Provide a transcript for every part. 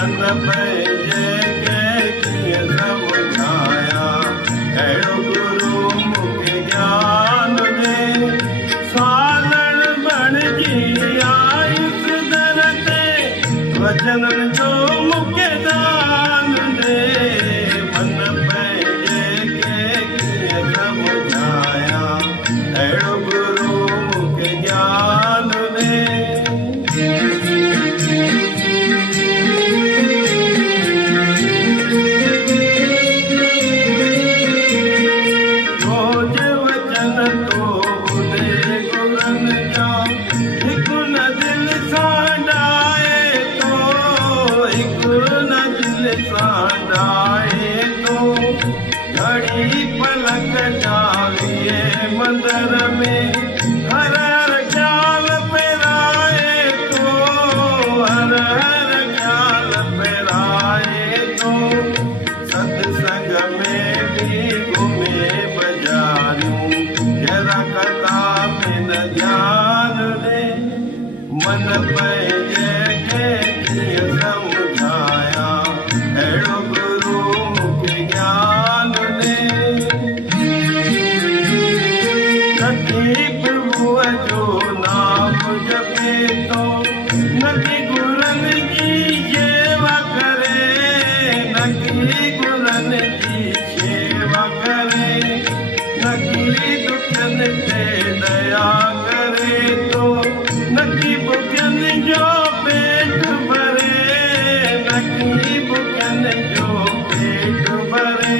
मन पंहिंजे कीअं समुझाया, अहिड़ो गुरू मूंखे ज्ञान ॾे। सालण बणिजी आयुस दर ते, वचननि जो मूंखे दान ॾे। मन पंहिंजे कीअं समुझाया, अहिड़ो गुरू मूंखे ज्ञान ॾे। घड़ी पलक जाविए मंदर में, हर हर ख्याल पेराए तो, हर हर ख्याल पेराए तो। सत्संग में भी घूमे बजारूं, जरा कथा में न ध्यान दे। मन पंहिंजे कीअं समुझाया, अहिड़ो गुरू मूंखे ज्ञान ॾे। नकी प्रभुअ जो नाम जपे तो, नकी गुरनि जी शेवा करे, नकी गुरनि जी शेवा करे। नकी दुखियनि ते दया करे तो, नकी बुखियनि जो पेट भरे, नकी बुखियनि जो पेट भरे।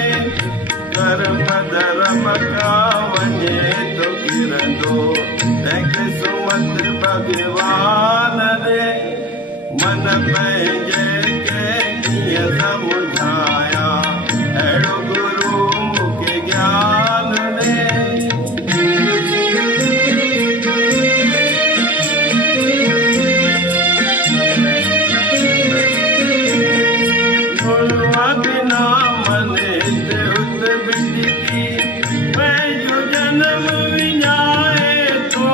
कर्म धर्म का वञे तो किरंदो, तंहिंखे सुमत भॻवान ॾे। मन पंहिंजे कीअं समुझाया, अहिड़ो गुरू मूंखे ज्ञान ॾे। बिना मन ते उत बिटकी, पंहिंजो जनम विञाए थो,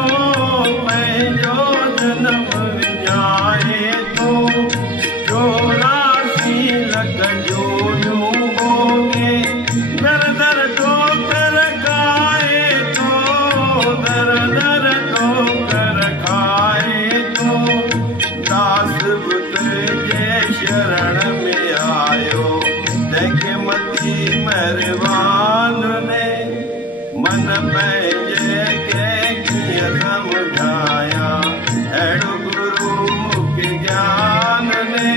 पंहिंजो जनम विञाए थो। 84 लख जोनियूं भोगे, दर दर ठोकर खाए थो, दर दर ठोकर खाए थो। दास बि तुंहिंजे शरण में आयो, तंहिंखे मती महिरबान ने। मन पंहिंजे कीअं समुझाया, अहिड़ो गुरू मूंखे ज्ञान ॾे।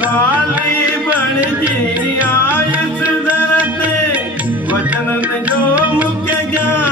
साली बणिजी आयुस दर ते, वचननि जो मूंखे ज्ञान